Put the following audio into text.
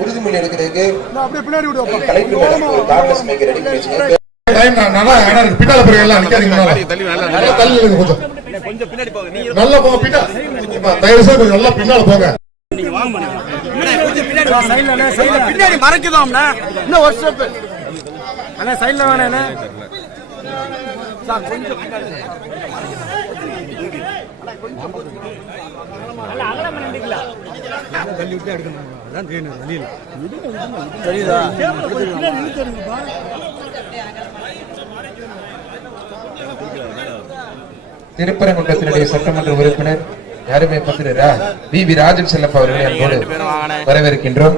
உறுதிமொழி எடுக்கிறதுக்கு Congress maker ready பண்ணி வச்சுக்கோங்க. பின்னால போறீங்க எல்லாம் கொஞ்சம் பின்னாடி போங்க. நல்லா போங்க பின்னாடி. தயவு செய்து கொஞ்சம் நல்லா பின்னால போங்க. நீங்க வாங்க பின்னாடி மறைக்குதோம்னா இன்னும் ஒரு ஸ்டெப் அண்ணா சைடுல வேணா சார் கொஞ்சம் பின்னாடி அகலம் பண்ணிக்கல தள்ளி விட்டு எடுக்கணும். அதான் தெரியும் வழியில தெரியுதா? திருப்பரங்குன்றத்தினுடைய சட்டமன்ற உறுப்பினர் யாருமே பத்திரா வி ராஜன் செல்லப்பா அவர்களை அன்போடு வரவேற்கின்றோம்.